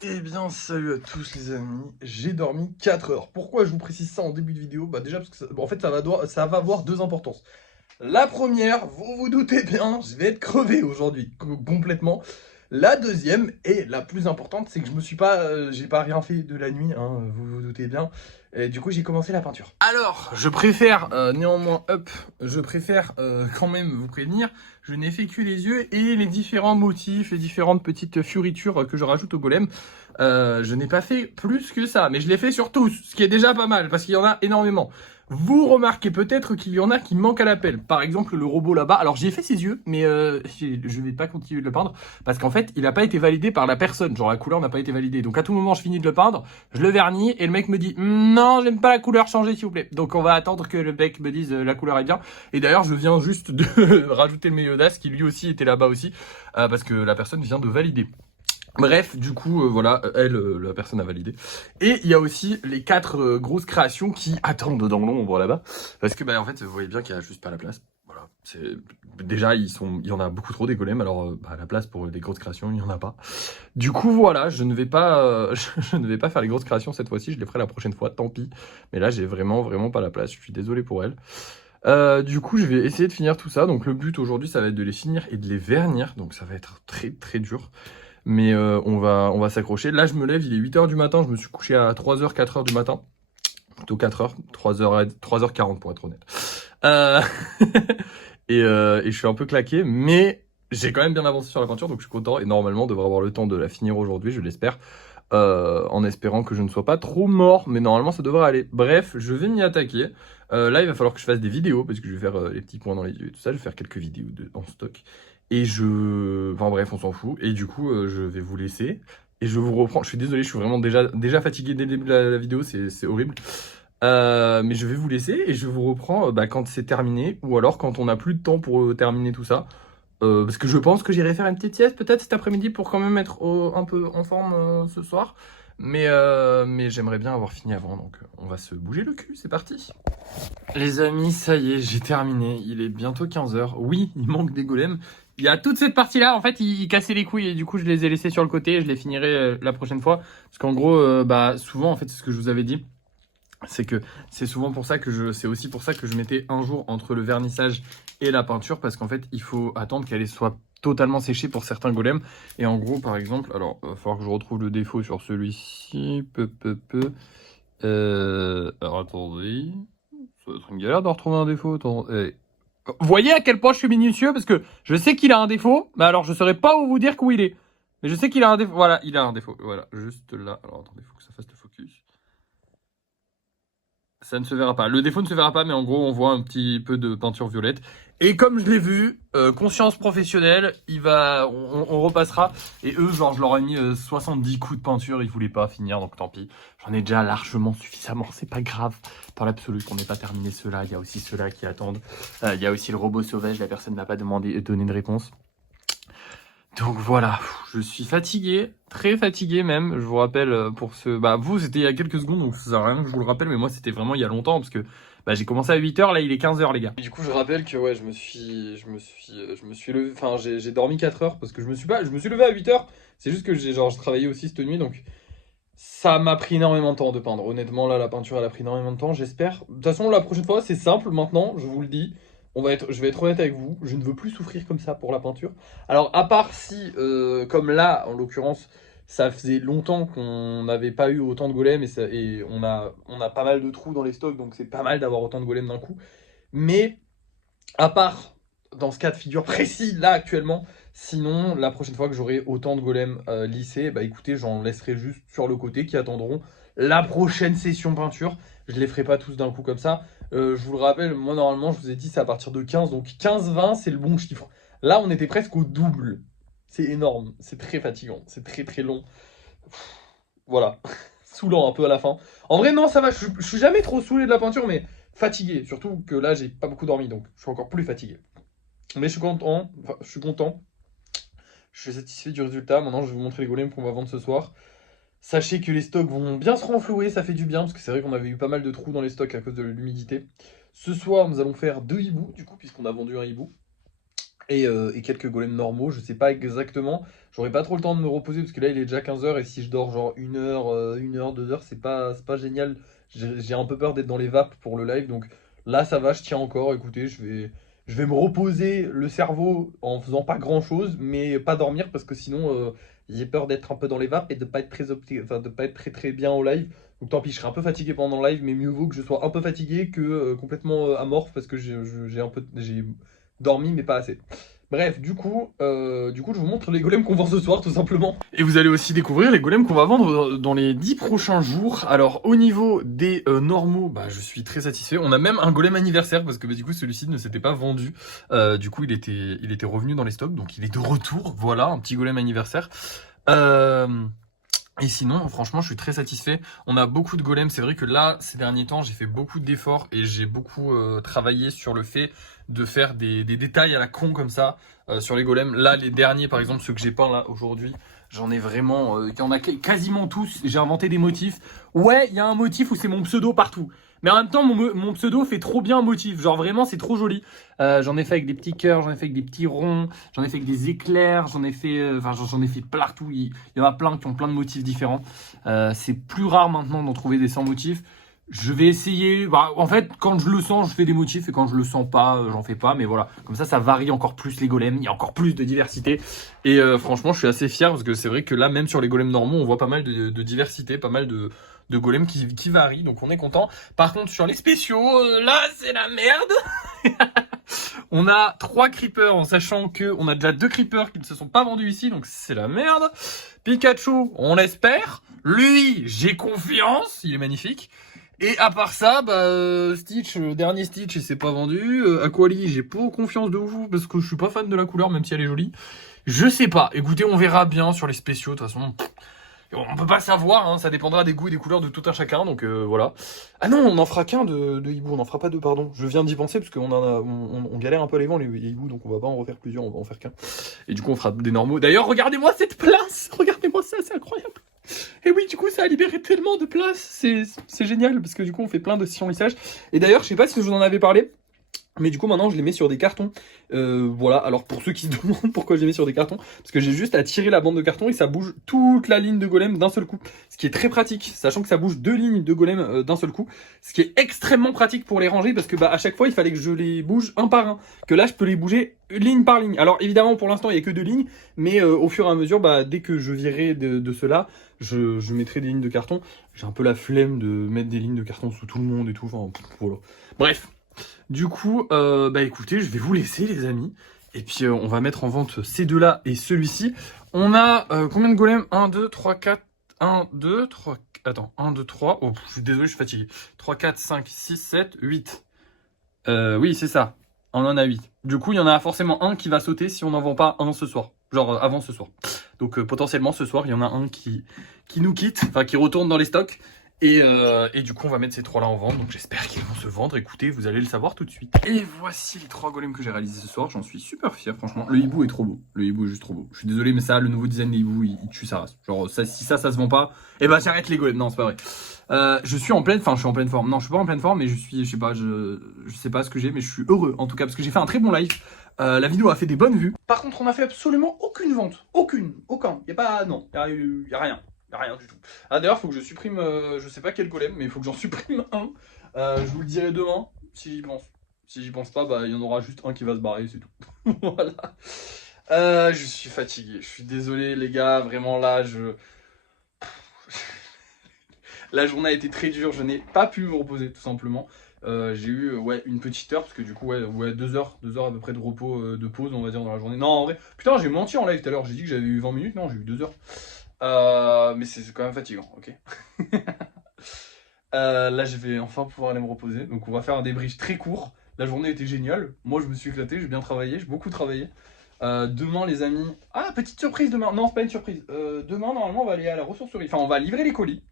Eh bien, salut à tous les amis, j'ai dormi 4 heures. Pourquoi je vous précise ça en début de vidéo? Bah déjà parce que en fait ça va avoir deux importances. La première, vous vous doutez bien, je vais être crevé aujourd'hui, complètement. La deuxième, et la plus importante, c'est que je me suis pas, j'ai pas rien fait de la nuit, hein, vous vous doutez bien. Et du coup, j'ai commencé la peinture. Alors, je préfère, néanmoins, je préfère quand même vous prévenir, je n'ai fait que les yeux et les différents motifs, les différentes petites fioritures que je rajoute au golem. Je n'ai pas fait plus que ça, mais je l'ai fait sur tous, ce qui est déjà pas mal, parce qu'il y en a énormément. Vous remarquez peut-être qu'il y en a qui manquent à l'appel. Par exemple, le robot là-bas. Alors, j'ai fait ses yeux, mais je vais pas continuer de le peindre parce qu'en fait, il n'a pas été validé par la personne. Genre, la couleur n'a pas été validée. Donc, à tout moment, je finis de le peindre, je le vernis et le mec me dit non, j'aime pas la couleur, changez s'il vous plaît. Donc, on va attendre que le mec me dise la couleur est bien. Et d'ailleurs, je viens juste de rajouter le Meliodas qui lui aussi était là-bas aussi parce que la personne vient de valider. Bref, du coup, voilà, la personne a validé. Et il y a aussi les 4 grosses créations qui attendent dans l'ombre là-bas. Parce que, bah, en fait, vous voyez bien qu'il n'y a juste pas la place. Voilà. Déjà, il y en a beaucoup trop des golems, alors bah, la place pour les grosses créations, il n'y en a pas. Du coup, voilà, je ne vais pas, je ne vais pas faire les grosses créations cette fois-ci, je les ferai la prochaine fois, tant pis. Mais là, j'ai vraiment, vraiment pas la place, je suis désolé pour elle. Du coup, je vais essayer de finir tout ça. Donc, le but aujourd'hui, ça va être de les finir et de les vernir. Donc, ça va être très, très dur. Mais on va s'accrocher. Là, je me lève, il est 8h du matin. Je me suis couché à 3h, 4h du matin. Plutôt 4h, 3h40 pour être honnête. Euh, et je suis un peu claqué, mais j'ai quand même bien avancé sur la peinture, donc je suis content. Et normalement, on devrait avoir le temps de la finir aujourd'hui, je l'espère. En espérant que je ne sois pas trop mort, mais normalement ça devrait aller. Bref, je vais m'y attaquer. Là, il va falloir que je fasse des vidéos, parce que je vais faire les petits points dans les yeux et tout ça. Je vais faire quelques vidéos en stock. Et enfin bref, on s'en fout. Et du coup, je vais vous laisser. Et je vous reprends. Je suis désolé, je suis vraiment déjà fatigué dès le début de la vidéo, c'est horrible. Mais je vais vous laisser et je vous reprends bah, quand c'est terminé, ou alors quand on n'a plus de temps pour terminer tout ça. Parce que je pense que j'irai faire une petite sieste peut-être cet après-midi pour quand même être un peu en forme ce soir. Mais j'aimerais bien avoir fini avant, donc on va se bouger le cul, c'est parti. Les amis, ça y est, j'ai terminé. Il est bientôt 15h. Oui, il manque des golems. Il y a toute cette partie-là, en fait, il cassait les couilles et du coup, je les ai laissés sur le côté et je les finirai la prochaine fois. Parce qu'en gros, bah, souvent, en fait, c'est ce que je vous avais dit. C'est que c'est souvent pour ça que c'est aussi pour ça que je mettais un jour entre le vernissage et la peinture, parce qu'en fait, il faut attendre qu'elle soit totalement séchée pour certains golems. Et en gros, par exemple, alors, il va falloir que je retrouve le défaut sur celui-ci. Alors, attendez. Ça va être une galère de retrouver un défaut. Vous voyez à quel point je suis minutieux, parce que je sais qu'il a un défaut, mais alors je saurais pas où vous dire où il est. Mais je sais qu'il a un défaut. Voilà, il a un défaut. Voilà, juste là. Alors, attendez, il faut que ça fasse le focus. Ça ne se verra pas. Le défaut ne se verra pas, mais en gros, on voit un petit peu de peinture violette. Et comme je l'ai vu, conscience professionnelle, on repassera. Et eux, genre, je leur ai mis 70 coups de peinture, ils voulaient pas finir, donc tant pis. J'en ai déjà largement suffisamment, c'est pas grave. Dans l'absolu, qu'on n'ait pas terminé ceux-là, il y a aussi ceux-là qui attendent. Il y a aussi le robot sauvage, la personne n'a pas donné de réponse. Donc voilà, je suis fatigué, très fatigué même. Je vous rappelle pour ce... Bah vous, c'était il y a quelques secondes, donc ça sert à rien que je vous le rappelle, mais moi c'était vraiment il y a longtemps, parce que bah, j'ai commencé à 8h, là il est 15h les gars. Et du coup je rappelle que ouais, je me suis levé, enfin j'ai dormi 4 heures, parce que je me suis levé à 8h, c'est juste que je travaillais aussi cette nuit, donc ça m'a pris énormément de temps de peindre. Honnêtement, là, la peinture, elle a pris énormément de temps, j'espère. De toute façon, la prochaine fois, c'est simple maintenant, je vous le dis. Je vais être honnête avec vous, je ne veux plus souffrir comme ça pour la peinture. Alors, à part si, comme là, en l'occurrence, ça faisait longtemps qu'on n'avait pas eu autant de golems et on a pas mal de trous dans les stocks, donc c'est pas mal d'avoir autant de golems d'un coup. Mais à part dans ce cas de figure précis, là actuellement, sinon la prochaine fois que j'aurai autant de golems lissés, bah écoutez, j'en laisserai juste sur le côté qui attendront la prochaine session peinture. Je les ferai pas tous d'un coup comme ça. Je vous le rappelle, moi normalement je vous ai dit c'est à partir de 15, donc 15-20 c'est le bon chiffre. Là on était presque au double. C'est énorme, c'est très fatigant, c'est très très long. Voilà, saoulant un peu à la fin. En vrai non ça va, je suis jamais trop saoulé de la peinture, mais fatigué. Surtout que là j'ai pas beaucoup dormi, donc je suis encore plus fatigué. Mais je suis content, enfin, je suis content, je suis satisfait du résultat. Maintenant, je vais vous montrer les golems qu'on va vendre ce soir. Sachez que les stocks vont bien se renflouer, ça fait du bien, parce que c'est vrai qu'on avait eu pas mal de trous dans les stocks à cause de l'humidité. Ce soir, nous allons faire 2 hiboux, du coup, puisqu'on a vendu un hibou. et quelques golems normaux, je sais pas exactement. J'aurai pas trop le temps de me reposer parce que là il est déjà 15 h et si je dors genre 1 heure, 2 heures, c'est pas génial. J'ai un peu peur d'être dans les vapes pour le live, donc là ça va, je tiens encore. Écoutez, je vais me reposer le cerveau en faisant pas grand chose, mais pas dormir parce que sinon j'ai peur d'être un peu dans les vapes et de pas être enfin, de pas être très très bien au live. Donc tant pis, je serai un peu fatigué pendant le live, mais mieux vaut que je sois un peu fatigué que complètement amorphe parce que j'ai dormi mais pas assez. Bref, du coup, je vous montre les golems qu'on vend ce soir, tout simplement. Et vous allez aussi découvrir les golems qu'on va vendre dans les 10 prochains jours. Alors, au niveau des normaux, bah, je suis très satisfait. On a même un golem anniversaire, parce que bah, du coup, celui-ci ne s'était pas vendu. Du coup, il était revenu dans les stocks, donc il est de retour. Voilà, un petit golem anniversaire. Et sinon, franchement, je suis très satisfait. On a beaucoup de golems. C'est vrai que là, ces derniers temps, j'ai fait beaucoup d'efforts et j'ai beaucoup travaillé sur le fait de faire des détails à la con comme ça sur les golems. Là, les derniers, par exemple, ceux que j'ai peints là aujourd'hui, j'en ai vraiment... il y en a quasiment tous. J'ai inventé des motifs. Ouais, il y a un motif où c'est mon pseudo partout. Mais en même temps, mon pseudo fait trop bien un motif. Genre vraiment, c'est trop joli. J'en ai fait avec des petits cœurs, j'en ai fait avec des petits ronds, j'en ai fait avec des éclairs, j'en ai fait partout. Il y en a plein qui ont plein de motifs différents. C'est plus rare maintenant d'en trouver des sans motifs. Je vais essayer. Bah, en fait, quand je le sens, je fais des motifs et quand je le sens pas, j'en fais pas. Mais voilà, comme ça varie encore plus les golems. Il y a encore plus de diversité. Et franchement, je suis assez fier parce que c'est vrai que là, même sur les golems normaux, on voit pas mal de diversité, pas mal de golems qui varient. Donc on est content. Par contre, sur les spéciaux, là, c'est la merde. On a 3 creepers en sachant que on a déjà 2 creepers qui ne se sont pas vendus ici, donc c'est la merde. Pikachu, on l'espère. Lui, j'ai confiance, il est magnifique. Et à part ça, bah, Stitch, le dernier Stitch, il s'est pas vendu. Aquali, j'ai pas confiance de ouf parce que je suis pas fan de la couleur, même si elle est jolie. Je sais pas. Écoutez, on verra bien sur les spéciaux. De toute façon, on peut pas savoir, hein, ça dépendra des goûts et des couleurs de tout un chacun, donc voilà. Ah non, on en fera qu'un de hibou, on en fera pas deux, pardon. Je viens d'y penser parce qu'on on galère un peu à les vendre les hiboux, donc on va pas en refaire plusieurs, on va en faire qu'un. Et du coup, on fera des normaux. D'ailleurs, regardez-moi cette place, regardez-moi ça, c'est incroyable. Et oui, du coup, ça a libéré tellement de place, c'est génial parce que du coup, on fait plein de sessions lissage. Et d'ailleurs, je sais pas si je vous en avais parlé. Mais du coup maintenant je les mets sur des cartons. Voilà, alors pour ceux qui se demandent pourquoi je les mets sur des cartons, parce que j'ai juste à tirer la bande de carton et ça bouge toute la ligne de golem d'un seul coup. Ce qui est très pratique, sachant que ça bouge 2 lignes de golem d'un seul coup. Ce qui est extrêmement pratique pour les ranger parce que bah à chaque fois il fallait que je les bouge un par un. Que là je peux les bouger ligne par ligne. Alors évidemment pour l'instant il n'y a que 2 lignes, mais au fur et à mesure, bah, dès que je virerai de cela, je mettrai des lignes de carton. J'ai un peu la flemme de mettre des lignes de carton sous tout le monde et tout, enfin voilà. Bref. Du coup, bah écoutez, je vais vous laisser les amis. Et puis on va mettre en vente ces deux-là et celui-ci. On a combien de golems? 1, 2, 3, 4, 1, 2, 3... Attends, 1, 2, 3... Oh, je suis désolé, je suis fatigué. 3, 4, 5, 6, 7, 8. Oui, c'est ça. On en a 8. Du coup, il y en a forcément un qui va sauter si on n'en vend pas un ce soir. Genre avant ce soir. Donc potentiellement ce soir, il y en a un qui nous quitte, enfin qui retourne dans les stocks. Et du coup, on va mettre ces 3 là en vente. Donc j'espère qu'ils vont se vendre. Écoutez, vous allez le savoir tout de suite. Et voici les 3 golems que j'ai réalisés ce soir. J'en suis super fier, franchement. Le hibou est trop beau. Le hibou est juste trop beau. Je suis désolé, mais ça, le nouveau design des hiboux, il tue sa race. Genre, ça, si ça se vend pas, eh ben j'arrête les golems. Non, c'est pas vrai. Je suis en pleine forme. Non, je suis pas en pleine forme, mais je sais pas ce que j'ai, mais je suis heureux en tout cas parce que j'ai fait un très bon live. La vidéo a fait des bonnes vues. Par contre, on a fait absolument aucune vente. Aucun. Y a pas, non, y a rien. Y a rien du tout. Ah d'ailleurs, faut que je supprime, je sais pas quel golem, mais il faut que j'en supprime un. Je vous le dirai demain, si j'y pense. Si j'y pense pas, bah il y en aura juste un qui va se barrer, c'est tout. Voilà. Je suis fatigué. Je suis désolé les gars, vraiment là, la journée a été très dure, je n'ai pas pu me reposer tout simplement. J'ai eu ouais, une petite heure, parce que du coup, ouais 2 heures à peu près de repos, de pause, on va dire, dans la journée. Non, en vrai, putain, j'ai menti en live tout à l'heure, j'ai dit que j'avais eu 20 minutes, non, j'ai eu 2 heures. Mais c'est quand même fatigant, ok. Là, je vais enfin pouvoir aller me reposer. Donc, on va faire un débrief très court. La journée était géniale. Moi, je me suis éclaté, j'ai bien travaillé, j'ai beaucoup travaillé. Demain, les amis. Ah, petite surprise demain. Non, c'est pas une surprise. Demain, normalement, on va aller à la ressourcerie. Enfin, on va livrer les colis.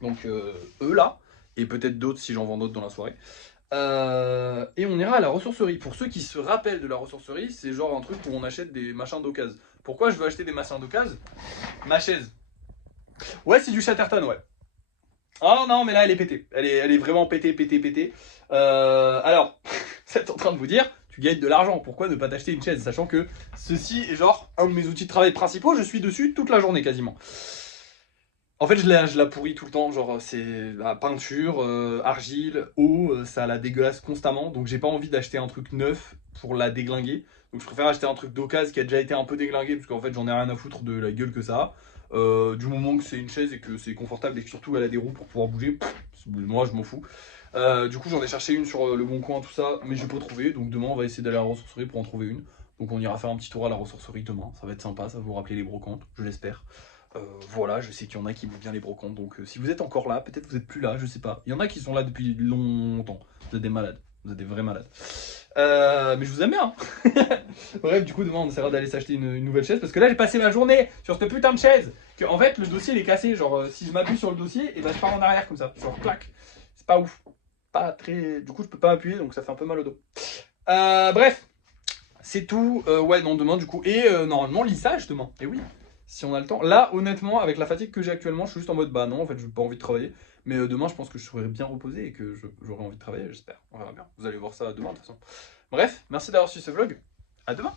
Donc, eux là. Et peut-être d'autres si j'en vends d'autres dans la soirée. Et on ira à la ressourcerie. Pour ceux qui se rappellent de la ressourcerie, c'est genre un truc où on achète des machins d'occasion. Pourquoi je veux acheter des machins d'occasion? Ma chaise. Ouais, c'est du Chatterton, ouais. Oh non, mais là, elle est pétée. Elle est vraiment pétée. Alors, vous êtes en train de vous dire, tu gagnes de l'argent. Pourquoi ne pas t'acheter une chaise, sachant que ceci est genre un de mes outils de travail principaux, je suis dessus toute la journée quasiment. En fait, je la pourris tout le temps, genre c'est la peinture, argile, eau, ça la dégueulasse constamment, donc j'ai pas envie d'acheter un truc neuf pour la déglinguer. Donc je préfère acheter un truc d'occasion qui a déjà été un peu déglingué, parce qu'en fait j'en ai rien à foutre de la gueule que ça a. Du moment que c'est une chaise et que c'est confortable et que surtout elle a des roues pour pouvoir bouger, moi je m'en fous. Du coup j'en ai cherché une sur le bon coin, tout ça, mais j'ai pas trouvé, donc demain on va essayer d'aller à la ressourcerie pour en trouver une. Donc on ira faire un petit tour à la ressourcerie demain, ça va être sympa, ça va vous rappeler les brocantes, je l'espère. Voilà, je sais qu'il y en a qui aiment bien les brocantes, donc si vous êtes encore là, peut-être vous êtes plus là, je sais pas. Il y en a qui sont là depuis longtemps, vous êtes des malades, vous êtes des vrais malades. Mais je vous aime bien. Bref, du coup demain on essaiera d'aller s'acheter une nouvelle chaise, parce que là j'ai passé ma journée sur cette putain de chaise, que en fait le dossier il est cassé, genre si je m'appuie sur le dossier, et ben je pars en arrière comme ça, genre clac, c'est pas ouf. Pas très... Du coup je peux pas appuyer, donc ça fait un peu mal au dos. Bref, c'est tout. Ouais, non, demain du coup. Et normalement, lissage demain. Et oui, si on a le temps. Là, honnêtement, avec la fatigue que j'ai actuellement, je suis juste en mode bah non, en fait, je n'ai pas envie de travailler. Mais demain, je pense que je serai bien reposé et que j'aurai envie de travailler, j'espère. On verra bien. Vous allez voir ça demain, de toute façon. Bref, merci d'avoir suivi ce vlog. À demain.